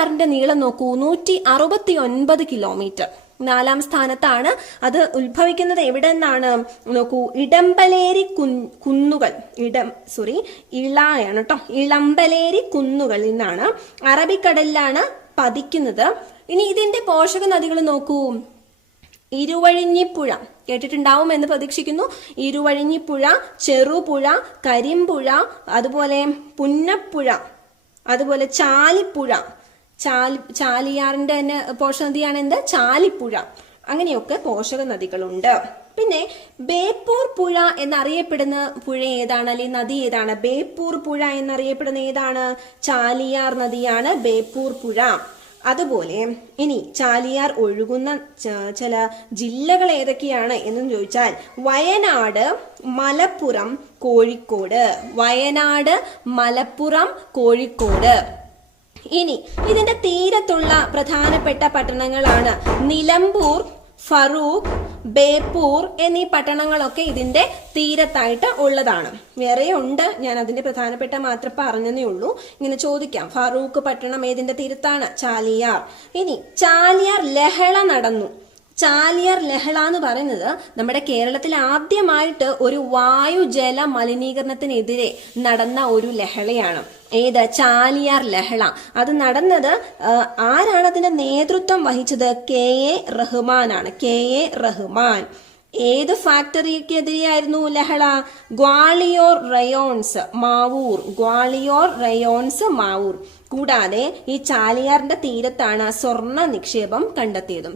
ചാലിയാറിന്റെ നീളം നോക്കൂ, 169 കിലോമീറ്റർ. 4-ാം സ്ഥാനത്താണ്. അത് ഉത്ഭവിക്കുന്നത് എവിടെ നിന്നാണ് നോക്കൂ, ഇടമ്പലേരി കുന്നുകൾ, ഇളായാണ് കേട്ടോ, ഇളമ്പലേരി കുന്നുകളിൽ നിന്നാണ്. അറബിക്കടലിലാണ് പതിക്കുന്നത്. ഇനി ഇതിന്റെ പോഷക നദികൾ നോക്കൂ, ഇരുവഴിഞ്ഞിപ്പുഴ കേട്ടിട്ടുണ്ടാവും എന്ന് പ്രതീക്ഷിക്കുന്നു. ഇരുവഴിഞ്ഞിപ്പുഴ, ചെറുപുഴ, കരിമ്പുഴ, അതുപോലെ പുന്നപ്പുഴ, അതുപോലെ ചാലിപ്പുഴ. ചാലിയാറിന്റെ തന്നെ പോഷക നദിയാണ് എന്ത്, ചാലിപ്പുഴ. അങ്ങനെയൊക്കെ പോഷക നദികളുണ്ട്. പിന്നെ ബേപ്പൂർ പുഴ എന്നറിയപ്പെടുന്ന പുഴ ഏതാണ്, അല്ലെങ്കിൽ നദി ഏതാണ്? ബേപ്പൂർ പുഴ എന്നറിയപ്പെടുന്ന ഏതാണ്? ചാലിയാർ നദിയാണ് ബേപ്പൂർ പുഴ. അതുപോലെ ഇനി ചാലിയാർ ഒഴുകുന്ന ചില ജില്ലകൾ ഏതൊക്കെയാണ് എന്നും ചോദിച്ചാൽ, വയനാട്, മലപ്പുറം, കോഴിക്കോട്. വയനാട്, മലപ്പുറം, കോഴിക്കോട്. ഇനി ഇതിന്റെ തീരത്തുള്ള പ്രധാനപ്പെട്ട പട്ടണങ്ങളാണ് നിലമ്പൂർ, ഫറൂഖ്, ബേപ്പൂർ എന്നീ പട്ടണങ്ങളൊക്കെ ഇതിന്റെ തീരത്തായിട്ട് ഉള്ളതാണ്. വേറെ ഉണ്ട്, ഞാൻ അതിന്റെ പ്രധാനപ്പെട്ട മാത്രം പറഞ്ഞതേ ഉള്ളൂ. ഇങ്ങനെ ചോദിക്കാം, ഫറൂഖ് പട്ടണം ഏതിന്റെ തീരത്താണ്? ചാലിയാർ. ഇനി ചാലിയാർ ലഹള നടന്നു. ചാലിയാർ ലഹള എന്ന് പറയുന്നത് നമ്മുടെ കേരളത്തിൽ ആദ്യമായിട്ട് ഒരു വായുജല മലിനീകരണത്തിനെതിരെ നടന്ന ഒരു ലഹളയാണ്. ഏത്? ചാലിയാർ ലഹള. അത് നടന്നത് ആരാണ് അതിന്റെ നേതൃത്വം വഹിച്ചത്? KA റഹ്മാനാണ്. KA റഹ്മാൻ. ഏത് ഫാക്ടറിക്കെതിരെയായിരുന്നു ലഹള? ഗ്വാളിയോർ റയോൺസ്, മാവൂർ. ഗ്വാളിയോർ റയോൺസ്, മാവൂർ. കൂടാതെ ഈ ചാലിയാറിന്റെ തീരത്താണ് സ്വർണ്ണ നിക്ഷേപം കണ്ടെത്തിയതും.